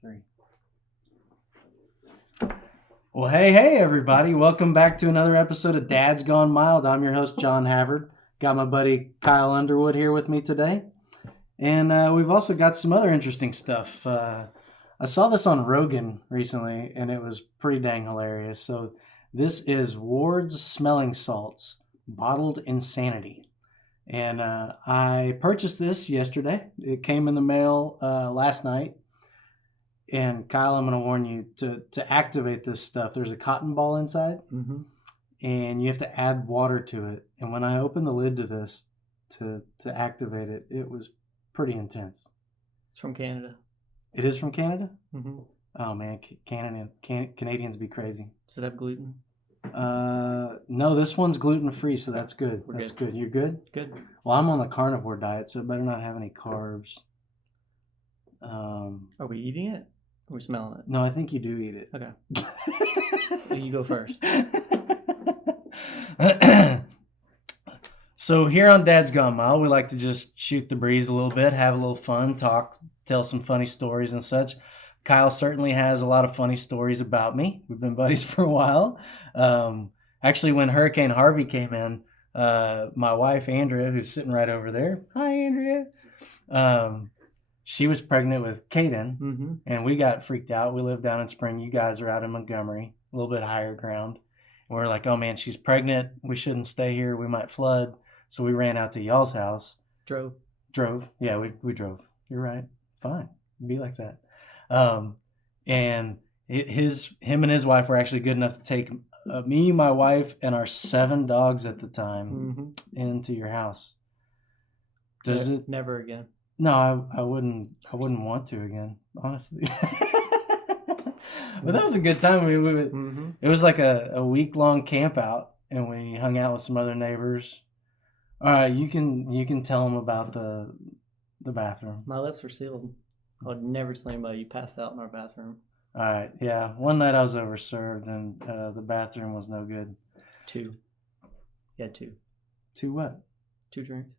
3. Well, hey, everybody. Welcome back to another episode of Dad's Gone Mild. I'm your host, John Havard. Got my buddy Cyle Underwood here with me today. And we've also got some other interesting stuff. I saw this on Rogan recently, and it was pretty dang hilarious. So this is Ward's Smelling Salts, Bottled Insanity. And I purchased this yesterday. It came in the mail last night. And Kyle, I'm going to warn you to activate this stuff. There's a cotton ball inside, and you have to add water to it. And when I opened the lid to this to activate it, it was pretty intense. It's from Canada. It is from Canada? Mm-hmm. Oh, man. Canadians be crazy. Does it have gluten? No, this one's gluten-free, so that's good. That's good. You're good? Good. Well, I'm on the carnivore diet, so it better not have any carbs. Are we eating it? Or are we smelling it? No, I think you do eat it. Okay. So you go first. So here on Dad's Gone Mild, we like to just shoot the breeze a little bit, have a little fun, talk, tell some funny stories and such. Kyle certainly has a lot of funny stories about me. We've been buddies for a while. Actually, when Hurricane Harvey came in, my wife, Andrea, who's sitting right over there. Hi, Andrea. She was pregnant with Caden, and we got freaked out. We live down in Spring. You guys are out in Montgomery, a little bit higher ground. And we're like, oh, man, she's pregnant. We shouldn't stay here. We might flood. So we ran out to y'all's house. Drove. Yeah, we drove. You're right. Fine. Be like that. And him and his wife were actually good enough to take me, my wife, and our 7 dogs at the time into your house. Does it? Never again. No, I wouldn't want to again, honestly. But that was a good time. It was like a week-long camp out, and we hung out with some other neighbors. All right, you can tell them about the bathroom. My lips were sealed. I would never tell anybody you passed out in our bathroom. All right, yeah. One night I was overserved, and the bathroom was no good. 2. Yeah, 2. 2 what? 2 drinks.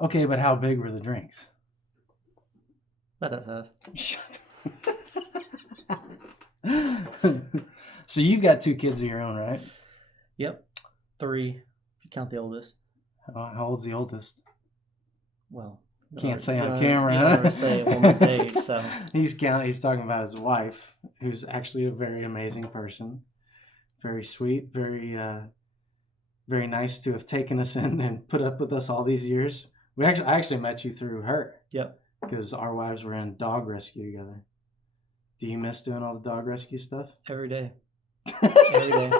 Okay, but how big were the drinks? About that size. So you've got 2 kids of your own, right? Yep. 3, if you count the oldest. How old's the oldest? Well, can't say on camera. You never say it on the stage, so. He's talking about his wife, who's actually a very amazing person, very sweet, very very nice to have taken us in and put up with us all these years. I actually met you through her. Yep. Because our wives were in dog rescue together. Do you miss doing all the dog rescue stuff? Every day. Every day.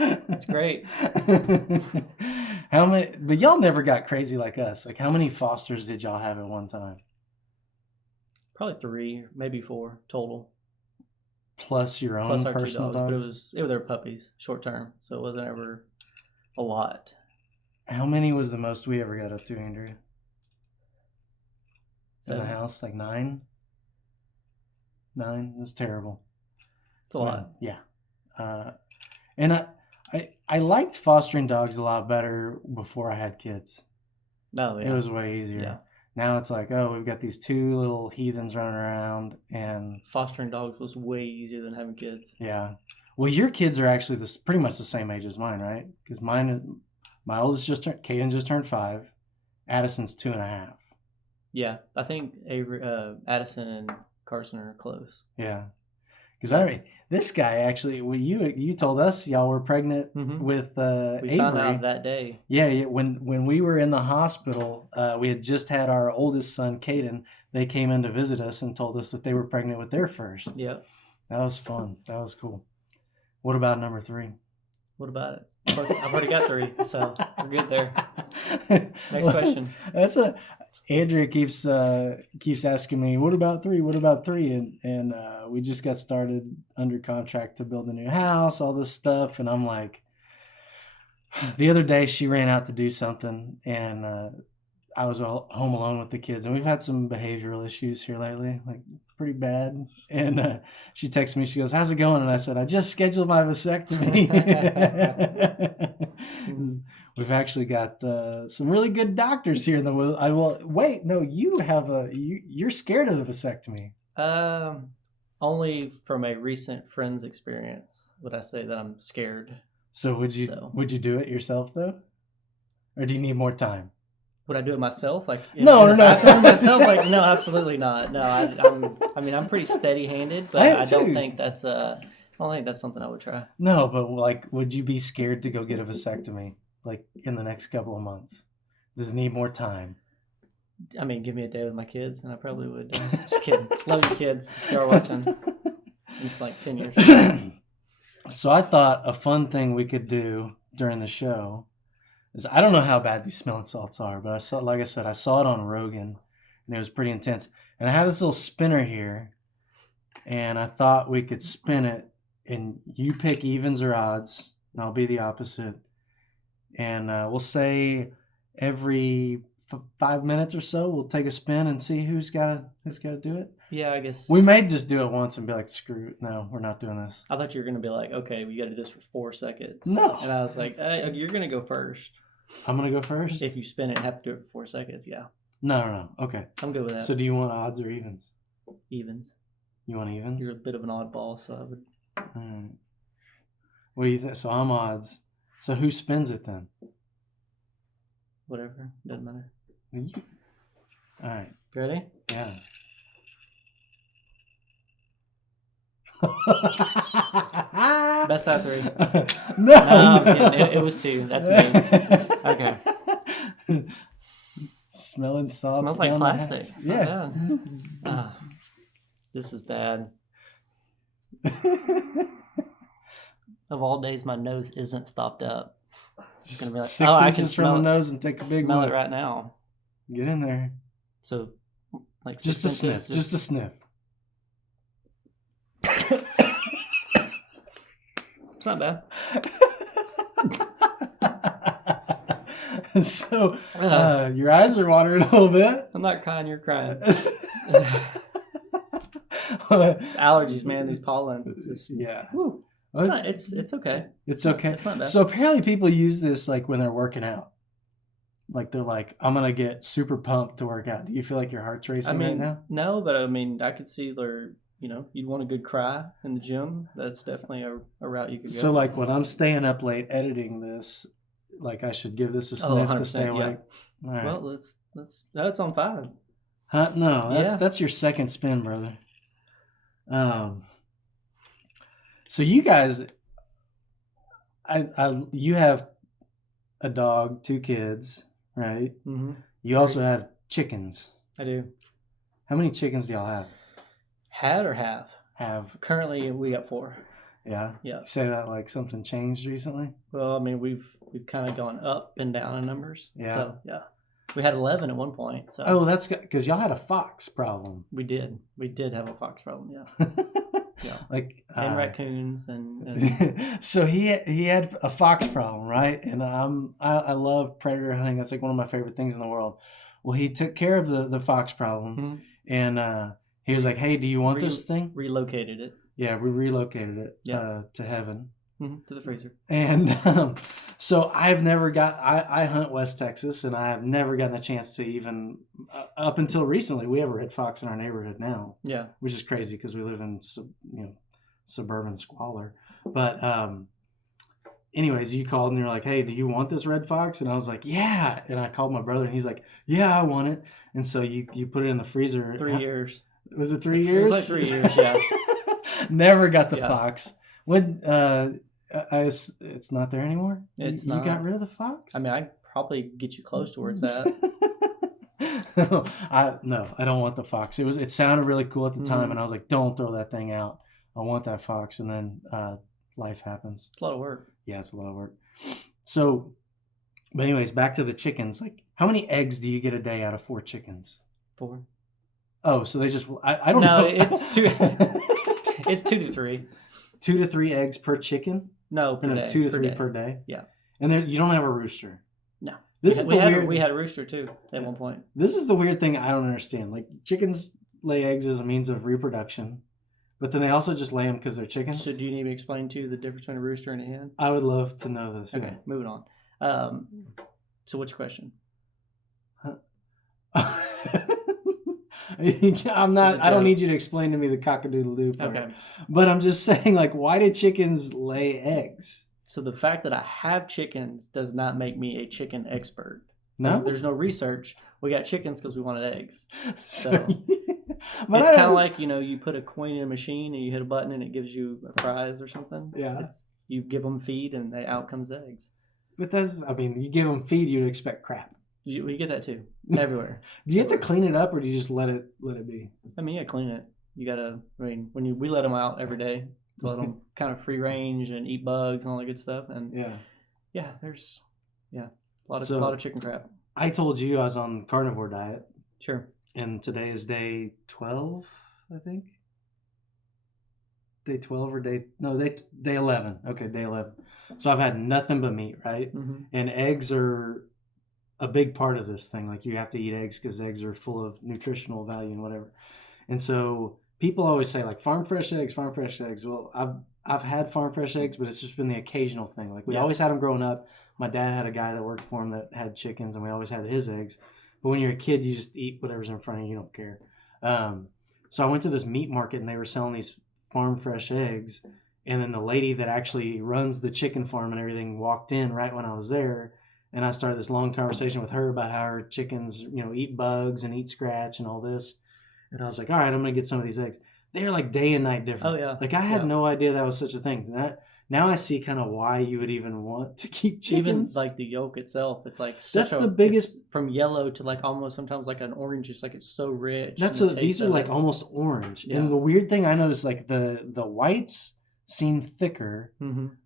It's great. How many? But y'all never got crazy like us. Like, how many fosters did y'all have at one time? Probably 3, maybe 4 total. Plus your own Plus our personal 2 dogs. dogs? But they were puppies, short term, so it wasn't ever a lot. How many was the most we ever got up to, Andrea? 7. In the house, like 9? 9? It was terrible. It's a lot. Yeah. And I liked fostering dogs a lot better before I had kids. No, yeah. It was way easier. Yeah. Now it's like, oh, we've got these 2 little heathens running around, and fostering dogs was way easier than having kids. Yeah. Well, your kids are actually pretty much the same age as mine, right? Because my oldest Caden just turned 5. Addison's 2.5. Yeah, I think Addison and Carson are close. Yeah. Because this guy actually, well, you told us y'all were pregnant with Avery. We found out that day. Yeah. When we were in the hospital, we had just had our oldest son, Caden. They came in to visit us and told us that they were pregnant with their first. Yeah. That was fun. That was cool. What about number 3? What about it? I've already got 3, so we're good there. Next question. Andrea keeps asking me, what about 3? What about 3? And we just got started under contract to build a new house, all this stuff. And I'm like, the other day she ran out to do something, and I was home alone with the kids. And we've had some behavioral issues here lately, like pretty bad. And she texted me, she goes, how's it going? And I said, I just scheduled my vasectomy. We've actually got some really good doctors here in the world. Wait, no, you're scared of the vasectomy. Only from a recent friend's experience would I say that I'm scared. So would you do it yourself though, or do you need more time? Would I do it myself? Like no. myself? Like no, absolutely not. No, I'm pretty steady-handed, but I don't think that's something I would try. No, but like, would you be scared to go get a vasectomy like in the next couple of months? Does it need more time? I mean, give me a day with my kids, and I probably would. Just kidding. Love you, kids. If you're watching. It's like 10 years. So I thought a fun thing we could do during the show is, I don't know how bad these smelling salts are, but I saw it on Rogan, and it was pretty intense. And I have this little spinner here, and I thought we could spin it, and you pick evens or odds, and I'll be the opposite. And we'll say every 5 minutes or so, we'll take a spin and see who's got to do it. Yeah, I guess. We may just do it once and be like, screw it. No, we're not doing this. I thought you were going to be like, okay, we got to do this for 4 seconds. No. And I was like, you're going to go first. I'm going to go first? If you spin it, you have to do it for 4 seconds, yeah. No. Okay. I'm good with that. So do you want odds or evens? Evens. You want evens? You're a bit of an oddball, so I would. All right. What do you think? So I'm odds. So who spins it then? Whatever. Doesn't matter. All right. Ready? Yeah. Best out of 3. No, I'm kidding. It was 2. That's me. Okay. Smelling salts. Smells like plastic. Yeah. This is bad. Of all days, my nose isn't stopped up. It's gonna be like 6 I can inches from the nose and take a big smell whiff. it right now. Get in there. So, like just a sniff. Just a sniff. It's not bad. So, your eyes are watering a little bit. I'm not crying. You're crying. It's allergies, man. These pollen. Yeah. Whew. It's okay. It's okay. It's not bad. So apparently people use this like when they're working out. Like they're like, I'm gonna get super pumped to work out. Do you feel like your heart's racing right now? No, but I mean, I could see there. You'd want a good cry in the gym. That's definitely a route you could go. So like when I'm staying up late editing this, like I should give this a sniff to stay awake. Yeah. All right. Well, let's. No, it's on 5. Huh? No, that's your second spin, brother. So you guys, you have a dog, 2 kids, right? Mm-hmm. You also have chickens. I do. How many chickens do y'all have? Had or have? Have. Currently, we got 4. Yeah? Yeah. You say that like something changed recently? Well, I mean, we've kind of gone up and down in numbers. Yeah. So, yeah. We had 11 at one point. So. Oh, that's good, because y'all had a fox problem. We did. We did have a fox problem, yeah. Yeah. Like and raccoons and So he had a fox problem, right? And I love predator hunting. That's like one of my favorite things in the world. Well, he took care of the fox problem, mm-hmm. and he was like, "Hey, do you want this thing?" Relocated it. Yeah, we relocated it to heaven. Mm-hmm. To the freezer. And so I've never I hunt West Texas, and I have never gotten a chance to even, up until recently, we ever had fox in our neighborhood now. Yeah. Which is crazy because we live in suburban squalor. But anyways, you called and you're like, "Hey, do you want this red fox?" And I was like, "Yeah." And I called my brother and he's like, "Yeah, I want it." And so you put it in the freezer. 3 years. Was it 3 years? It was like 3 years, yeah. Never got the fox. What? It's not there anymore. You got rid of the fox? I mean, I'd probably get you close to where it's at. I don't want the fox. It sounded really cool at the time, and I was like, "Don't throw that thing out. I want that fox." And then life happens. It's a lot of work. Yeah, it's a lot of work. So, but anyways, back to the chickens. Like, how many eggs do you get a day out of 4 chickens? 4. Oh, so they just I don't know. No, it's 2. It's 2 to 3. 2 to 3 eggs per chicken? No, per day. 2 to 3 per day? Yeah. And you don't have a rooster? No. We had a rooster too at one point. This is the weird thing I don't understand. Like, chickens lay eggs as a means of reproduction, but then they also just lay them because they're chickens? So do you need me to explain to you the difference between a rooster and a hen? I would love to know this. Okay, moving on. So what's your question? I'm not. I don't need you to explain to me the cock-a-doodle-doo part. Okay. But I'm just saying, like, why do chickens lay eggs? So the fact that I have chickens does not make me a chicken expert. No? There's no research. We got chickens because we wanted eggs. So but it's kind of like, you put a coin in a machine and you hit a button and it gives you a prize or something. Yeah. You give them feed and out comes eggs. But you give them feed, you'd expect crap. You get that too. Everywhere. Do you have to clean it up or do you just let it be? Yeah, clean it. You gotta, we let them out every day to let them kind of free range and eat bugs and all that good stuff. And there's a lot of chicken crap. I told you I was on carnivore diet. Sure. And today is day 12, I think. Day 12 or day 11. Okay, day 11. So I've had nothing but meat, right? Mm-hmm. And eggs are a big part of this thing. Like, you have to eat eggs because eggs are full of nutritional value and whatever. And so people always say, like, farm fresh eggs. Well, I've had farm fresh eggs, but it's just been the occasional thing. Like, we always had them growing up. My dad had a guy that worked for him that had chickens, and we always had his eggs. But when you're a kid, you just eat whatever's in front of you. You don't care. So I went to this meat market, and they were selling these farm fresh eggs. And then the lady that actually runs the chicken farm and everything walked in right when I was there. And I started this long conversation with her about how her chickens, eat bugs and eat scratch and all this. And I was like, all right, I'm going to get some of these eggs. They're like day and night different. Oh, yeah. Like, I had no idea that was such a thing. Now I see kind of why you would even want to keep chickens. Even like the yolk itself, it's like that's the biggest. From yellow to like almost sometimes like an orange. It's like it's so rich. These are like almost orange. Yeah. And the weird thing I noticed, like the whites seem thicker,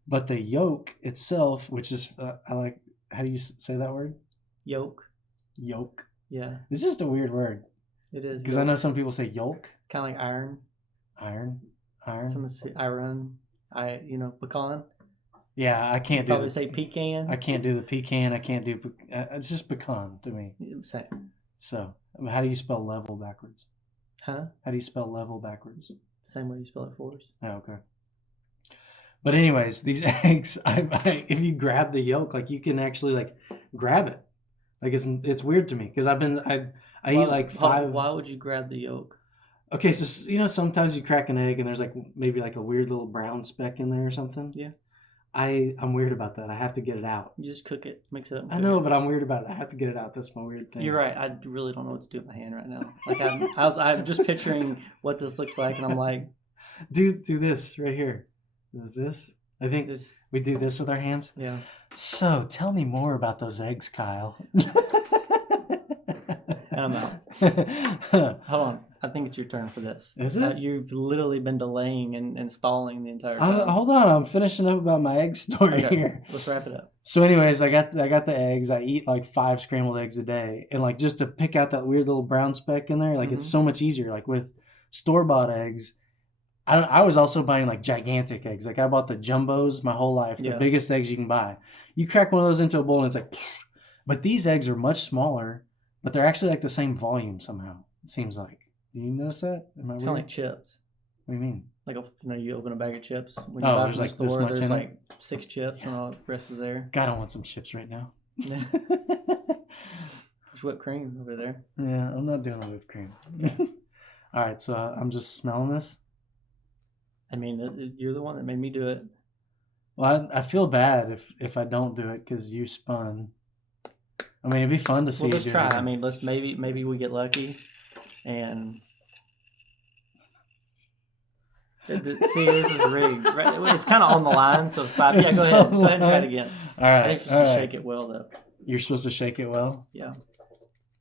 but the yolk itself, which is I like. How do you say that word? Yolk. Yeah. It's just a weird word. It is. Because I know some people say yolk. Kind of like iron. Some say iron. Pecan. Yeah, I can't do. Probably say pecan. I can't do the pecan. I can't do. It's just pecan to me. Same. So, how do you spell level backwards? Huh? How do you spell level backwards? Same way you spell it for us. Oh, okay. But anyways, these eggs, if you grab the yolk, like, you can actually like grab it. Like, it's weird to me because I eat like 5. Why would you grab the yolk? Okay, so sometimes you crack an egg and there's like maybe like a weird little brown speck in there or something. Yeah. I'm weird about that. I have to get it out. You just cook it, mix it up. I know, but I'm weird about it. I have to get it out. That's my weird thing. You're right. I really don't know what to do with my hand right now. Like I'm just picturing what this looks like, and I'm like, do this right here. This. I think we do this with our hands. Yeah. So tell me more about those eggs, Kyle. I'm out. Hold on. I think it's your turn for this. Is it? You've literally been delaying and stalling the entire time. Hold on. I'm finishing up about my egg story here. Let's wrap it up. So anyways, I got the eggs. I eat like 5 scrambled eggs a day. And like, just to pick out that weird little brown speck in there, like, it's so much easier. Like, with store-bought eggs, I was also buying like gigantic eggs. Like, I bought the jumbos my whole life, the biggest eggs you can buy. You crack one of those into a bowl and it's like, but these eggs are much smaller, but they're actually like the same volume somehow. It seems like. Do you notice that? Am I it's kind of like chips. What do you mean? Like you open a bag of chips. When you buy from the store, there's like 6 chips and all the rest is there. God, I want some chips right now. Yeah. There's whipped cream over there. Yeah, I'm not doing the whipped cream. All right, so I'm just smelling this. I mean, you're the one that made me do it. Well, I feel bad if I don't do it because you spun. I mean, it'd be fun to see. Well, let's try. I mean, maybe we get lucky, and see, this is rigged. Right? It's kind of on the line, so it's 5. Yeah, go ahead and try it again. All right. I think you should shake it well, though. You're supposed to shake it well. Yeah.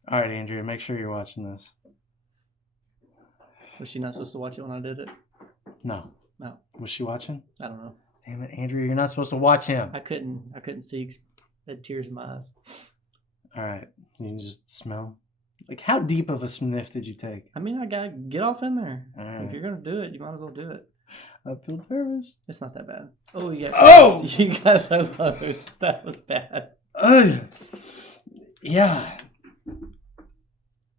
All right, Andrea, make sure you're watching this. Was she not supposed to watch it when I did it? No. Was she watching? I don't know. Damn it, Andrea, you're not supposed to watch him. I couldn't see. I had tears in my eyes. All right. Can you just smell? Like, how deep of a sniff did you take? I mean, I gotta get off in there. All right. If you're gonna do it, you might as well do it. I feel nervous. It's not that bad. Oh, yeah. Oh! You guys so close. That was bad. Yeah.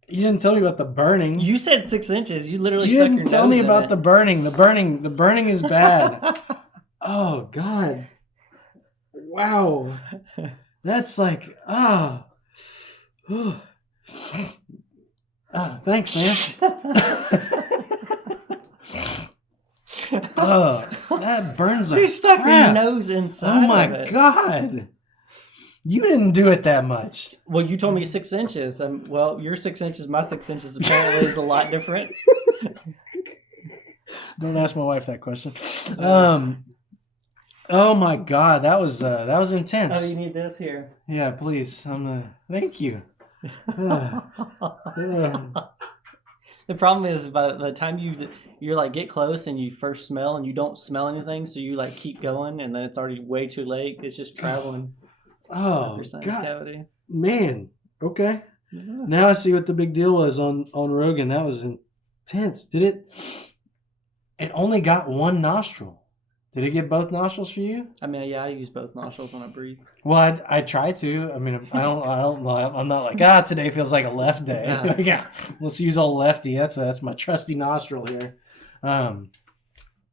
You didn't tell me about the burning. You said 6 inches. You literally stuck your nose in it. You didn't tell me about the burning. The burning is bad. Oh, God. Wow. That's like, Oh, thanks, man. Oh, that burns the You stuck crap. your nose inside. Oh my God. You didn't do it that much. Well, you told me 6 inches. Well, your 6 inches, my 6 inches apparently is a lot different. Don't ask my wife that question. Oh my God, that was intense. Oh, you need this here. Yeah, please. Thank you. The problem is by the time you're like get close and you first smell and you don't smell anything, so you like keep going and then it's already way too late. It's just traveling. Oh God, cavity. Man. Okay. Yeah. Now I see what the big deal was on Rogan. That was intense. It only got one nostril. Did it get both nostrils for you? I mean, yeah, I use both nostrils when I breathe. Well, I try to. I mean, I don't. I'm not like today feels like a left day. Yeah, let's use old lefty. That's my trusty nostril here.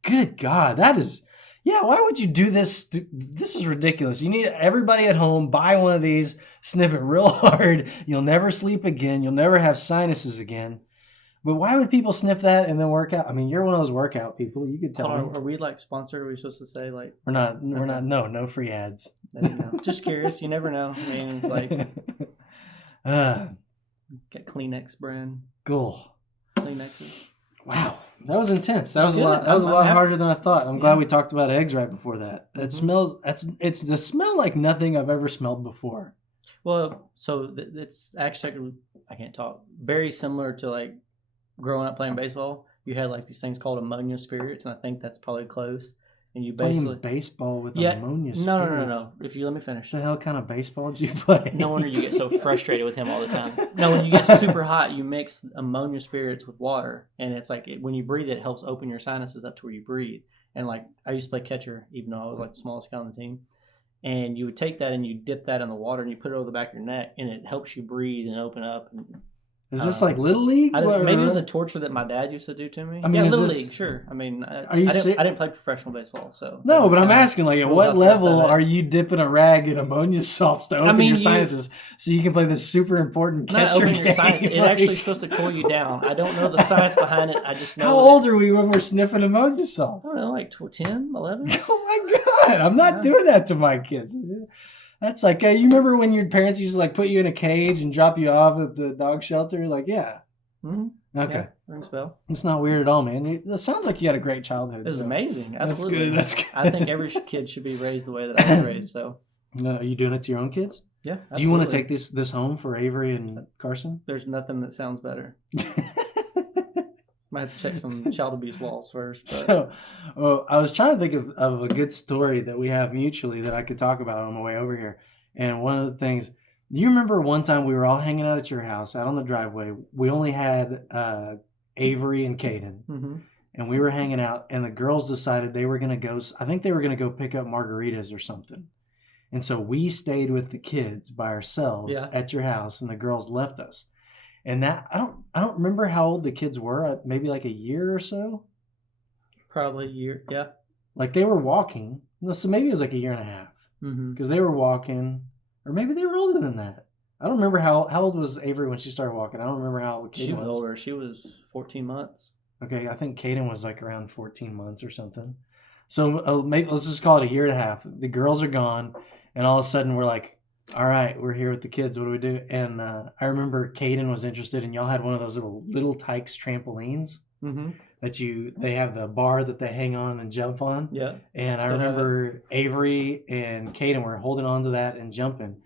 Good God, that is. Yeah, why would you do this? This is ridiculous. You need everybody at home buy one of these, sniff it real hard. You'll never sleep again. You'll never have sinuses again. But why would people sniff that and then work out? I mean, you're one of those workout people. You could tell me. Are we like sponsored? Are we supposed to say like? We're not. We're not. No free ads. Just curious. You never know. I mean, it's like get Kleenex brand. Cool. Kleenexes. Wow, that was intense. That was a lot. That was a lot harder than I thought. I'm glad we talked about eggs right before that. It smells. It's the smell like nothing I've ever smelled before. Well, so it's actually I can't talk. Very similar to like. Growing up playing baseball, you had like these things called ammonia spirits, and I think that's probably close. And you basically playing baseball with ammonia spirits. No. If you let me finish. What the hell kind of baseball did you play? No wonder you get so frustrated with him all the time. No, when you get super hot, you mix ammonia spirits with water, and it's like when you breathe, it helps open your sinuses up to where you breathe. And like I used to play catcher, even though I was like the smallest guy on the team. And you would take that and you dip that in the water and you put it over the back of your neck, and it helps you breathe and open up. Is this like Little League? Maybe it was a torture that my dad used to do to me. I mean, Little League, sure. I mean, I didn't play professional baseball, so. No, but I'm asking, like, at what level are you dipping a rag in ammonia salts to open your sinuses so you can play this super important catcher game? Your sinus. It's actually supposed to cool you down. I don't know the science behind it. I just know. How old are we when we're sniffing ammonia salts? I don't know, like 10, 11. Oh my God! I'm not doing that to my kids. That's like, you remember when your parents used to like put you in a cage and drop you off at the dog shelter? Like, yeah. Mm-hmm. Okay. Yeah, rings bell. It's not weird at all, man. It sounds like you had a great childhood. It was amazing. Absolutely. That's good. I think every kid should be raised the way that I was raised. So. No, are you doing it to your own kids? Yeah. Absolutely. Do you want to take this home for Avery and Carson? There's nothing that sounds better. Might have to check some child abuse laws first. But. So, I was trying to think of a good story that we have mutually that I could talk about on my way over here. And one of the things. You remember one time we were all hanging out at your house, out on the driveway. We only had Avery and Caden, and we were hanging out. And the girls decided they were going to go. I think they were going to go pick up margaritas or something. And so we stayed with the kids by ourselves at your house, and the girls left us. And that I don't remember how old the kids were. Maybe like a year or so. Probably a year. Yeah. Like they were walking. So maybe it was like a year and a half because they were walking. Or maybe they were older than that. I don't remember how old was Avery when she started walking. I don't remember how old Caden was. She was older. She was 14 months. Okay, I think Caden was like around 14 months or something. So maybe let's just call it a year and a half. The girls are gone, and all of a sudden we're like, all right, we're here with the kids. What do we do? And I remember Caden was interested, and y'all had one of those little Tykes trampolines that they have the bar that they hang on and jump on. Yeah. And I remember Avery and Caden were holding on to that and jumping.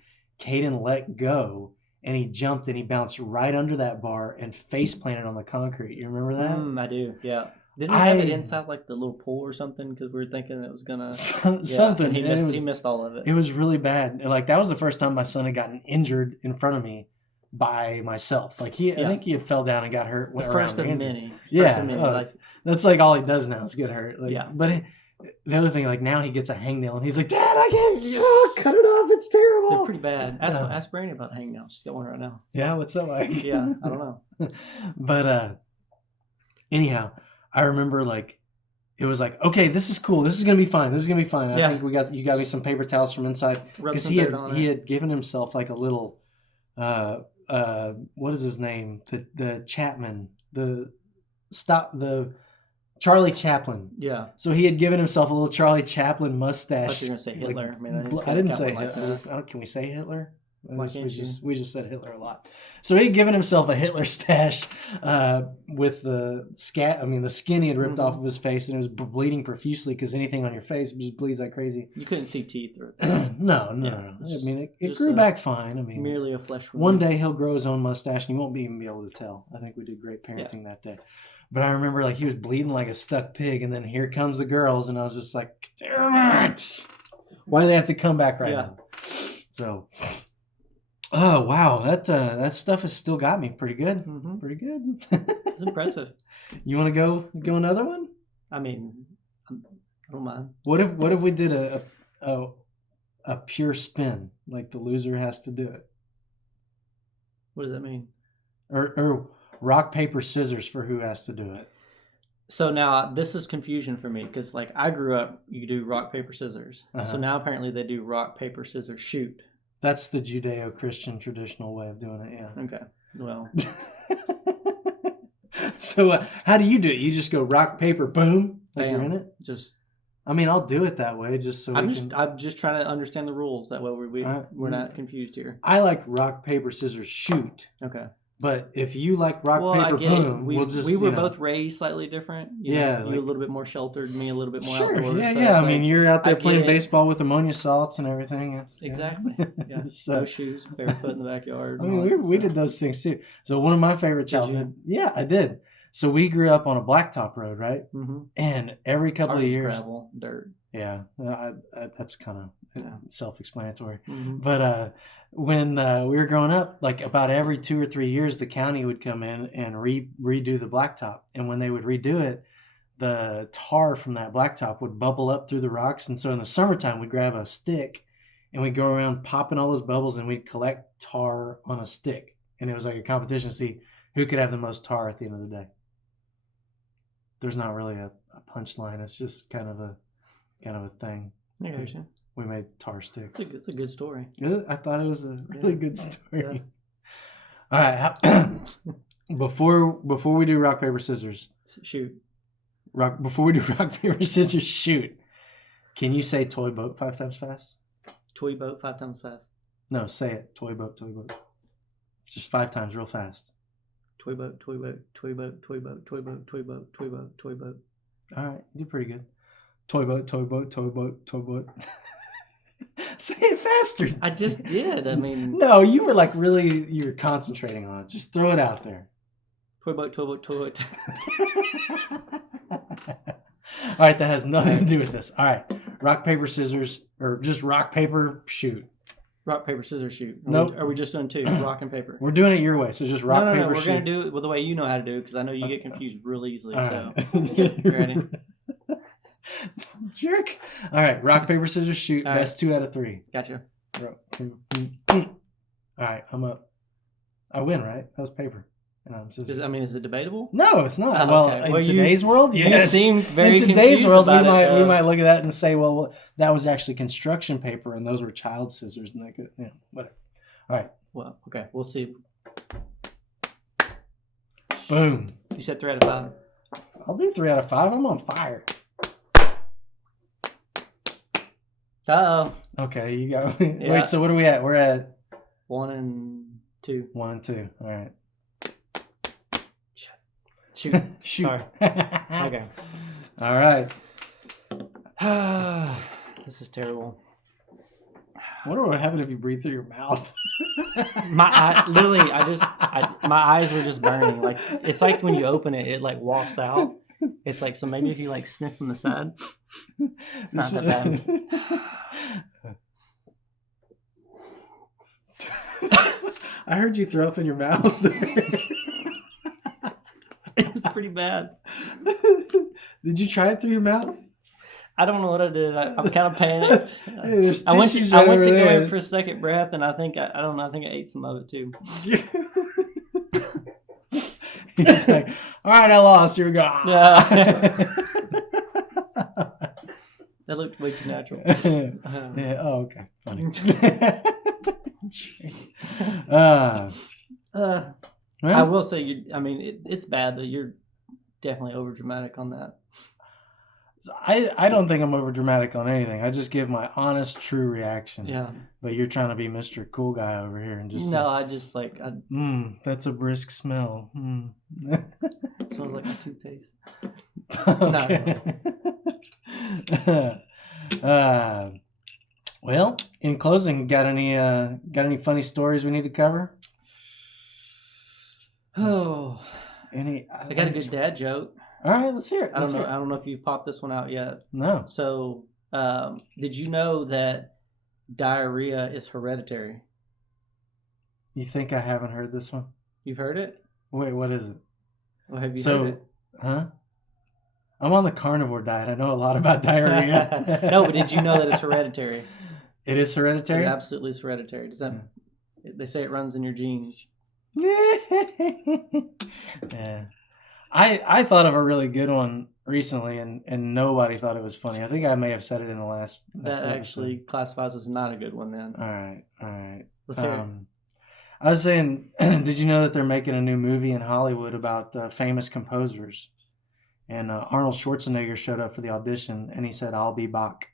Caden let go, and he jumped, and he bounced right under that bar and face planted on the concrete. You remember that? I do, yeah. Didn't we have it inside like the little pool or something? Because we were thinking it was gonna something. He missed all of it. It was really bad. And like that was the first time my son had gotten injured in front of me by myself. Like I think he had fell down and got hurt. The first of many. That's like all he does now is get hurt. Like, yeah. But the other thing, like now he gets a hangnail and he's like, Dad, I can't cut it off. It's terrible. They're pretty bad. Ask Brandy about hangnails. She's got one right now. Yeah, what's that like? Yeah, I don't know. But anyhow, I remember like it was like, okay, this is cool. This is gonna be fine. I think you got me some paper towels from inside because he had given himself like a little what is his name? The Chapman, Charlie Chaplin. Yeah. So he had given himself a little Charlie Chaplin mustache. I thought you were gonna say Hitler. Like, I mean, I didn't say like Hitler. Can we say Hitler? Why can't you? We just said Hitler a lot. So he'd given himself a Hitler stash with the skin he had ripped off of his face, and it was bleeding profusely because anything on your face just bleeds like crazy. You couldn't see teeth or anything. No. Just, I mean, it grew back fine. I mean, merely a flesh wound. One day he'll grow his own mustache, and you won't even be able to tell. I think we did great parenting that day. But I remember like he was bleeding like a stuck pig, and then here comes the girls, and I was just like, damn it! Why do they have to come back right now? So. Oh wow, that stuff has still got me pretty good. Mm-hmm. Pretty good. It's impressive. You want to go another one? I mean, I don't mind. What if we did a pure spin, like the loser has to do it? What does that mean? Or rock paper scissors for who has to do it? So now this is confusion for me because like I grew up, you do rock paper scissors. So now apparently they do rock paper scissors shoot. That's the Judeo-Christian traditional way of doing it, yeah. Okay. Well. So how do you do it? You just go rock, paper, boom? Like you're in it? I mean, I'll do it that way just so I'm just trying to understand the rules. That way we're not confused here. I like rock, paper, scissors, shoot. Okay. But if you like rock, paper, boom, we were both raised slightly different. You a little bit more sheltered, me a little bit more outdoors. Yeah. I mean, you're out there playing baseball with ammonia salts and everything. Exactly. Yeah. No shoes, barefoot in the backyard. I mean, we did those things too. So one of my favorite childhood. Yeah, I did. So we grew up on a blacktop road, right? Mm-hmm. And every couple of years, gravel, dirt. Yeah, that's kind of self-explanatory. Mm-hmm. But when we were growing up, like about every 2 or 3 years, the county would come in and redo the blacktop. And when they would redo it, the tar from that blacktop would bubble up through the rocks. And so in the summertime, we'd grab a stick and we'd go around popping all those bubbles, and we'd collect tar on a stick. And it was like a competition to see who could have the most tar at the end of the day. There's not really a punchline. It's just kind of a thing. I got you. We made tar sticks. It's a good story. I thought it was a really good story. Yeah. All right. Before we do rock, paper, scissors. Shoot. Before we do rock, paper, scissors, shoot. Can you say toy boat 5 times fast? Toy boat 5 times fast. No, say it. Toy boat, toy boat. Just 5 times real fast. Toy boat, toy boat, toy boat, toy boat, toy boat, toy boat, toy boat, toy boat. All right, you did pretty good. Toy boat, toy boat, toy boat, toy boat. Say it faster. I just did. I mean, no, you were concentrating on it. Just throw it out there. Toy boat, toy boat, toy boat. All right, that has nothing to do with this. All right, rock, paper, scissors, or just rock, paper, shoot. Rock, paper, scissors, shoot. Nope. Are we just doing 2? Rock and paper. We're doing it your way, so just rock, paper, shoot. shoot. We're going to do it the way you know how to do it, because I know you get confused real easily. All so, right. You ready? Jerk. All right, rock, paper, scissors, shoot. All Best 2 out of 3. Gotcha. All right, I'm up. I win, right? That was paper. And I'm scissors. Is it debatable? No, it's not. Oh, okay. In today's world, yes. You seem very in today's world, we it, might look at that and say, well, that was actually construction paper, and those were child scissors, and they could, whatever. All right. Well, okay, we'll see. Boom. You said 3 out of 5. I'll do 3 out of 5. I'm on fire. Uh-oh. Okay, you go. Yeah. Wait, so what are we at? We're at 1 and 2. 1 and 2. All right. Shoot. Shoot. Sorry. Okay. All right. This is terrible. I wonder what would happen if you breathe through your mouth. My eyes were just burning. Like, it's like when you open it, it like wafts out. It's like, so maybe if you like sniff from the side, it's not that bad. I heard you throw up in your mouth. It was pretty bad. Did you try it through your mouth? I don't know what I did. I'm kind of panicked. Hey, I went to go in for a second breath, and I think I don't know. I think I ate some of it too. He's like, "All right, I lost. Here we go." That looked way too natural. Yeah. Oh, okay. Funny. I Well, will say, it's bad that you're definitely over dramatic on that. I don't think I'm over dramatic on anything. I just give my honest, true reaction. Yeah. But you're trying to be Mr. Cool Guy over here and just No, I just like that's a brisk smell. it smells like my toothpaste. Okay. Well, in closing, got any funny stories we need to cover? Oh, I got a good dad joke. All right, let's hear it. I don't know if you popped this one out yet. No. So, did you know that diarrhea is hereditary? You think I haven't heard this one? You've heard it? Wait, what is it? Well, have you heard it? Huh? I'm on the carnivore diet. I know a lot about diarrhea. No, but did you know that it's hereditary? It is hereditary? It absolutely is hereditary. They say it runs in your genes. Yeah. I thought of a really good one recently, and nobody thought it was funny. I think I may have said it in the last That actually classifies as not a good one then. All right. Let's hear it. I was saying, did you know that they're making a new movie in Hollywood about famous composers? And Arnold Schwarzenegger showed up for the audition, and he said, "I'll be Bach."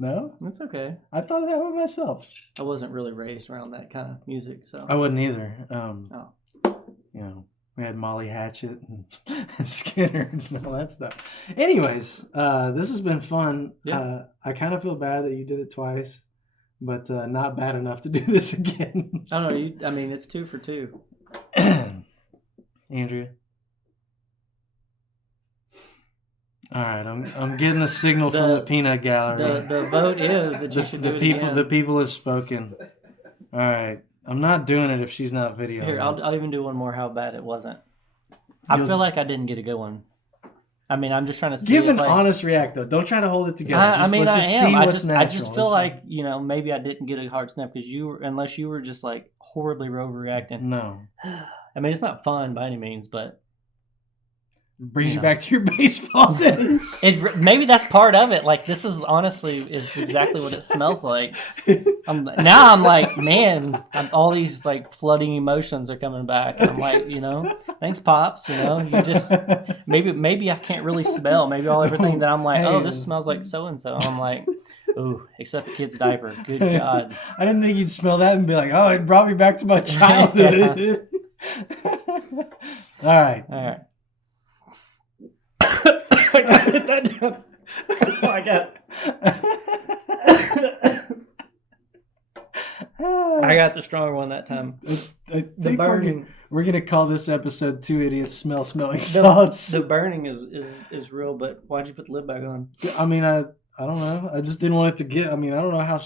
No? That's okay. I thought of that one myself. I wasn't really raised around that kind of music, so. I wouldn't either. We had Molly Hatchet and Skinner and all that stuff. Anyways, this has been fun. Yeah. I kind of feel bad that you did it twice, but not bad enough to do this again. I don't know. It's 2 for 2. Andrea. All right, I'm getting a signal from the peanut gallery. The vote is that you should do it again. The people have spoken. All right, I'm not doing it if she's not videoing. Here, I'll even do one more. How bad it wasn't. I feel like I didn't get a good one. I'm just trying to see. Give an honest react though. Don't try to hold it together. I am. I just feel like maybe I didn't get a hard snap because unless you were just like horribly overreacting. No. It's not fun by any means, but. Brings you back to your baseball days. Maybe that's part of it. Like this is exactly what it smells like. Now I'm like, man, all these like flooding emotions are coming back, and I'm like, thanks, pops. You just maybe I can't really smell. Maybe all everything that I'm like, oh, this smells like so and so. I'm like, ooh, except the kid's diaper. Good God. I didn't think you'd smell that and be like, oh, it brought me back to my childhood. All right. I got the stronger one that time. I think burning. We're gonna call this episode 2 Idiots Smell Smelling Salts. The burning is real, but why'd you put the lid back on? I don't know. I just didn't want it to get. I don't know how.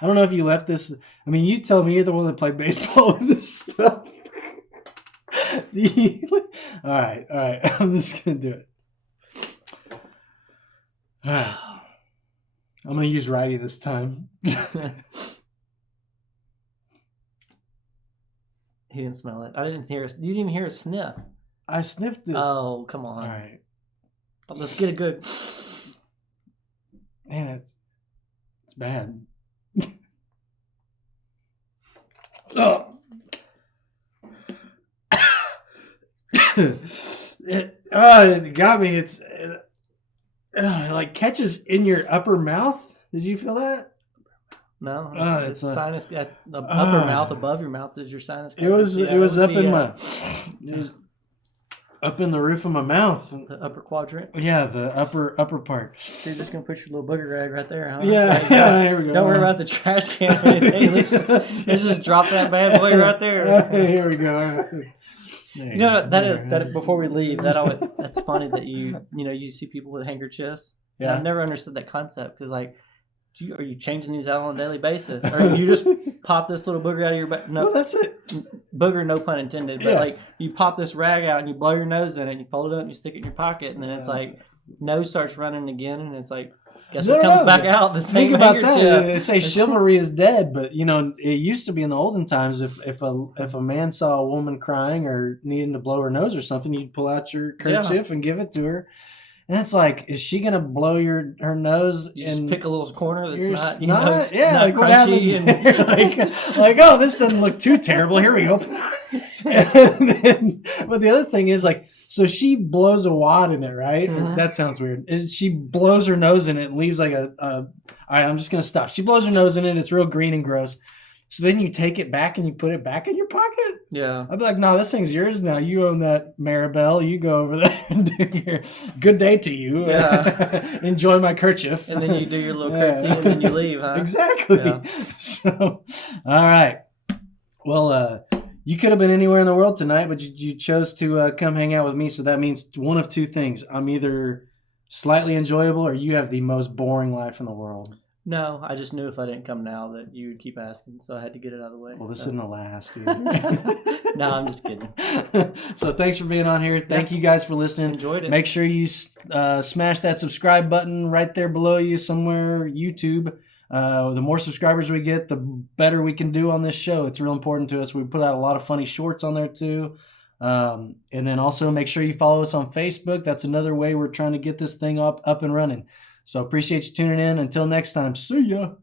I don't know if you left this. You tell me you're the one that played baseball with this stuff. All right. I'm just gonna do it. All right. I'm gonna use righty this time. He didn't smell it. I didn't hear. You didn't even hear a sniff. I sniffed it. Oh, come on. All right. Let's get a good. Man, it's bad. Oh. It got me. It like catches in your upper mouth. Did you feel that? No, it's sinus. The upper mouth above your mouth is your sinus. It was up in my. It was up in the roof of my mouth. The upper quadrant. Yeah, the upper part. So you're just gonna put your little booger rag right there, huh? Yeah, here we go. Don't worry about the trash can or anything. Let's just drop that bad boy right there. Here we go. That before we leave, that's funny that you see people with handkerchiefs. Yeah. I've never understood that concept because are you changing these out on a daily basis, or you just pop this little booger out of your back? No, well, that's it. Booger, no pun intended. But you pop this rag out and you blow your nose in it, and you fold it up and you stick it in your pocket, and then it's like nose starts running again, and it's like. Guess what comes back out? The same handkerchief. Think about that. They say chivalry is dead, but it used to be in the olden times. If a man saw a woman crying or needing to blow her nose or something, you'd pull out your kerchief and give it to her. And it's like, is she gonna blow her nose? You just pick a little corner that's you're not, yeah, not like what happens? crunchy. Like, oh, this doesn't look too terrible. Here we go. But the other thing is like, so she blows a wad in it, right? Mhm. That sounds weird. She blows her nose in it and leaves like a. All right, I'm just gonna stop. She blows her nose in it. It's real green and gross. So then you take it back and you put it back in your pocket. Yeah. I'd be like, no, this thing's yours now. You own that Maribel. You go over there and do your good day to you. Yeah. Enjoy my kerchief. And then you do your little curtsy and then you leave, huh? Exactly. Yeah. So, all right. Well, you could have been anywhere in the world tonight, but you chose to come hang out with me. So that means one of two things. I'm either slightly enjoyable or you have the most boring life in the world. No, I just knew if I didn't come now that you would keep asking, so I had to get it out of the way. Well, this isn't the last, dude. No, I'm just kidding. So thanks for being on here. Thank you guys for listening. Enjoyed it. Make sure you smash that subscribe button right there below you somewhere, YouTube. The more subscribers we get, the better we can do on this show. It's real important to us. We put out a lot of funny shorts on there too. And then also make sure you follow us on Facebook. That's another way we're trying to get this thing up and running. So appreciate you tuning in. Until next time, see ya.